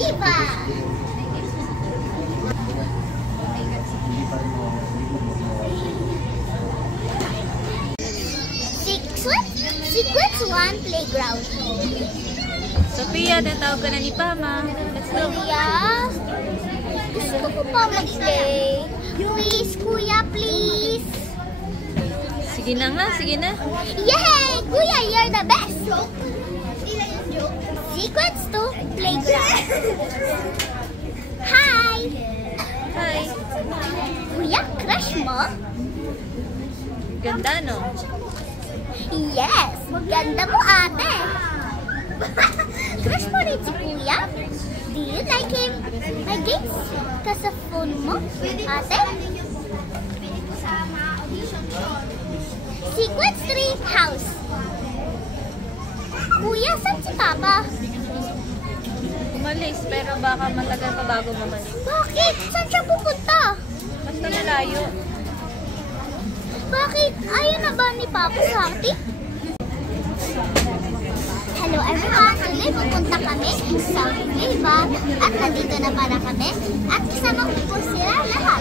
Viva! Sequence 1 playground. Sophia, natawag ka na ni Pama. Let's go. Kuya, gusto ko pa mag-play. Please, Kuya, please. Sige na nga, sige na. Yay! Kuya, you're the best! Sequence 2 playground. Hi! Hi. Kuya, crush mo? Ganda, no? Yes! Ganda mo, ate! Crush mo rin si Kuya? Do you like him? May games ka sa phone mo, ate? Sequence 3 house. Kuya, saan si Papa? Umalis, pero baka matagal pa bago mamalis. Bakit? Saan siya pupunta? Basta malayo. Bakit? Ayaw na ba ni Papa sa atin? Hello everyone! Today pupunta kami sa Viva at nandito na para kami at kasama ko po sila lahat.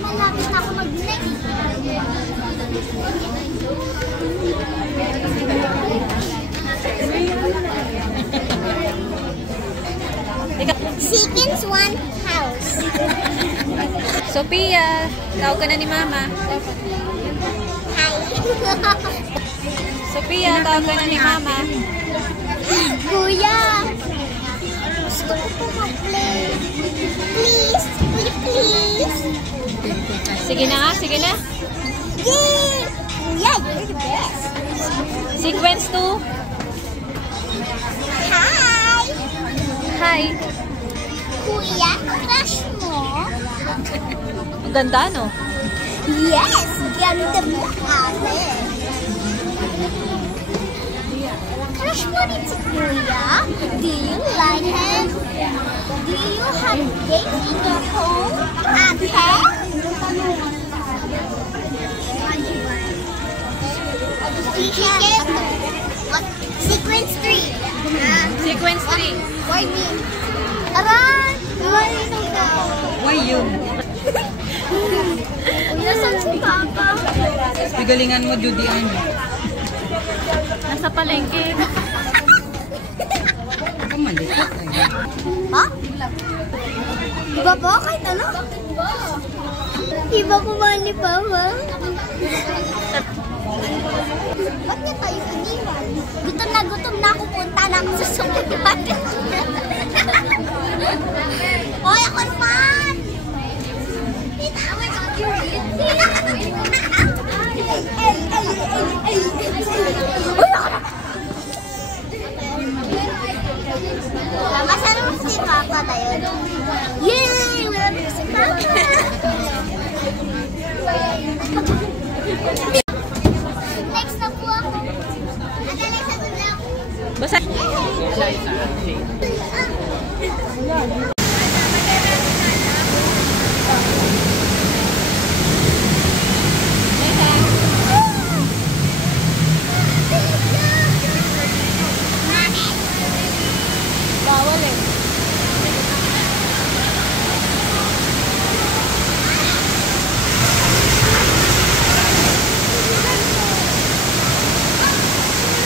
Malapit na ako mag-next. Sequence 1 house. Sophia, tawag ka na ni Mama. Hi. Sophia, tawag ka na ni Mama. Kuya, gusto ko po mag-play. Please, kuya, please. Sige na nga, sige na. Yay! Kuya, you're the best. Sequence 2. Hi! Hi. Kuya, crush mo? Ang ganda, no? Yes! Ganda mo, ate. Crush mo rin si Kuya? Do you like him? Do you have games in your home, ate? Sequence 3. Sequence 3. Why me? Aray! Aray! Why you? Nasaan si Papa? Pigalingan mo, Judy, ano? Nasa palengke. Ako malikot. Ha? Iba ba? Kahit ano? Iba ko ba ni Papa? Ba't niya tayo iniwan? Gutom na ako. Punta na ako sa sumunod. Hoy, ako naman! Masarap si Papa na yun. Yay! Wala na si Papa! Next na po ako. Next na po ako. Basta. Bawal eh.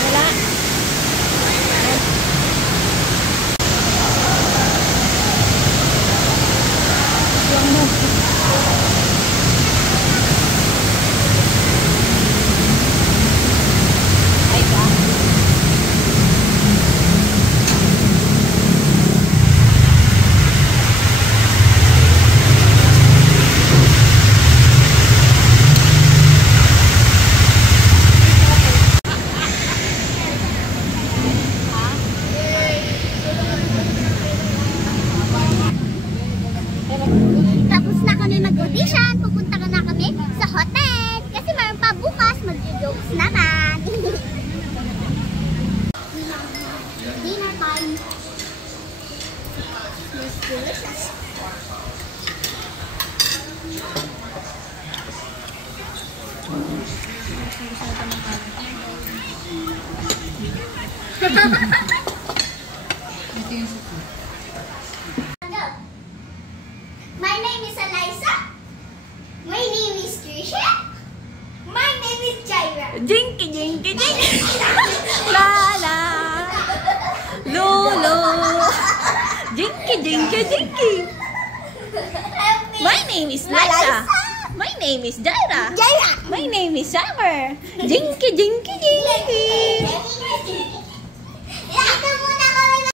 Wala. Tapos na kami mag-audition. Pupunta na kami sa hotel. Kasi mayroon pa bukas. Mag-jokes naman. Dinner time. It's delicious. Ito yung suko. My name is Eliza. My name is Trisha. My name is Jaira. Jinky, jinky, jinky. La, la. Lolo. Jinky, jinky, jinky. My name is Liza. My name is Jaira. Jaira. My name is Summer. Jinky, jinky, jinky.